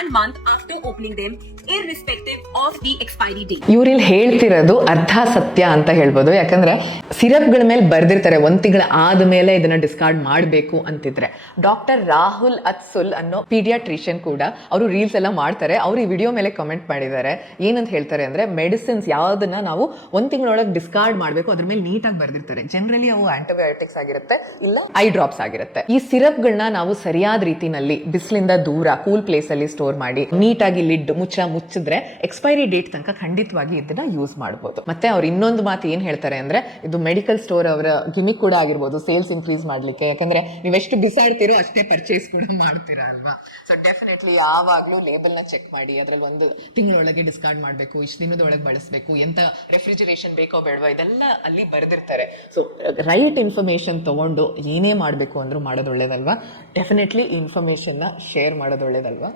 1 month after opening them, irrespective of the expiry date. ಇವ್ರಿಲ್ಲಿ ಹೇಳ್ತಿರೋದು ಅರ್ಧ ಸತ್ಯ ಅಂತ ಹೇಳ್ಬೋದು. ಯಾಕಂದ್ರೆ ಸಿರಪ್ಗಳ ಮೇಲೆ ಬರ್ದಿರ್ತಾರೆ 1 ತಿಂಗಳ ಆದ್ಮೇಲೆ ಇದನ್ನ ಡಿಸ್ಕಾರ್ಡ್ ಮಾಡಬೇಕು ಅಂತಿದ್ರೆ. ಡಾಕ್ಟರ್ ರಾಹುಲ್ ಅತ್ಸುಲ್ ಅನ್ನೋ ಪೀಡಿಯಾಟ್ರಿಷಿಯನ್ ಕೂಡ ಅವರು ರೀಲ್ಸ್ ಎಲ್ಲ ಮಾಡ್ತಾರೆ. ಅವ್ರು ಈ ವಿಡಿಯೋ ಮೇಲೆ ಕಮೆಂಟ್ ಮಾಡಿದ್ದಾರೆ. ಏನಂತ ಹೇಳ್ತಾರೆ ಅಂದ್ರೆ, ಮೆಡಿಸಿನ್ಸ್ ಯಾವ್ದನ್ನ ನಾವು 1 ತಿಂಗಳೊಳಗೆ ಡಿಸ್ಕಾರ್ಡ್ ಮಾಡಬೇಕು ಅದ್ರ ಮೇಲೆ ನೀಟಾಗಿ ಬರ್ದಿರ್ತಾರೆ. ಜನರಲಿ ಅವು ಆಂಟಿಬಯೋಟಿಕ್ಸ್ ಆಗಿರುತ್ತೆ, ಇಲ್ಲ ಐ ಡ್ರಾಪ್ಸ್ ಆಗಿರುತ್ತೆ. ಈ ಸಿರಪ್ಗಳನ್ನ ನಾವು ಸರಿಯಾದ ರೀತಿನಲ್ಲಿ ಬಿಸಿಲಿಂದ ದೂರ ಕೂಲ್ ಪ್ಲೇಸ್ ಅಲ್ಲಿ ಸ್ಟೋರ್ ಮಾಡಿ ನೀಟಾಗಿ ಲಿಡ್ ಮುಚ್ಚಿದ್ರೆ ಎಕ್ಸ್ಪೈರಿ ಡೇಟ್ ತನಕ ಖಂಡಿತವಾಗಿ ಇದನ್ನ ಯೂಸ್ ಮಾಡಬಹುದು. ಮತ್ತೆ ಅವ್ರು ಇನ್ನೊಂದು ಮಾತು ಏನ್ ಹೇಳ್ತಾರೆ ಅಂದ್ರೆ, ಇದು ಮೆಡಿಕಲ್ ಸ್ಟೋರ್ ಅವರ ಗಿಮಿಕ್ ಕೂಡ ಆಗಿರ್ಬೋದು, ಸೇಲ್ಸ್ ಇನ್ಕ್ರೀಸ್ ಮಾಡ್ಲಿಕ್ಕೆ. ಯಾಕಂದ್ರೆ ನೀವೆಷ್ಟು ಬಿಸಾಡ್ತಿರೋ ಅಷ್ಟೇ ಪರ್ಚೇಸ್ ಕೂಡ ಮಾಡ್ತೀರಾ ಅಲ್ವಾ. ಸೊ ಡೆಫಿನೆಟ್ಲಿ ಯಾವಾಗ್ಲೂ ಲೇಬಲ್ ನ ಚೆಕ್ ಮಾಡಿ. ಅದ್ರಲ್ಲಿ 1 ತಿಂಗಳೊಳಗೆ ಡಿಸ್ಕಾರ್ಡ್ ಮಾಡಬೇಕು, ಇಷ್ಟು ದಿನದೊಳಗೆ ಬಳಸಬೇಕು, ಎಂತ ರೆಫ್ರಿಜರೇಷನ್ ಬೇಕೋ ಬೇಡವಾ ಇದೆಲ್ಲ ಅಲ್ಲಿ ಬರೆದಿರ್ತಾರೆ. ಸೊ ರೈಟ್ ಇನ್ಫಾರ್ಮೇಶನ್ ತಗೊಂಡು ಏನೇ ಮಾಡಬೇಕು ಅಂದ್ರೂ ಮಾಡೋದು ಒಳ್ಳೇದಲ್ವಾ. ಡೆಫಿನೆಟ್ಲಿ ಇನ್ಫಾರ್ಮೇಶನ್ ನ ಶೇರ್ ಮಾಡೋದು ಒಳ್ಳೇದಲ್ವಾ.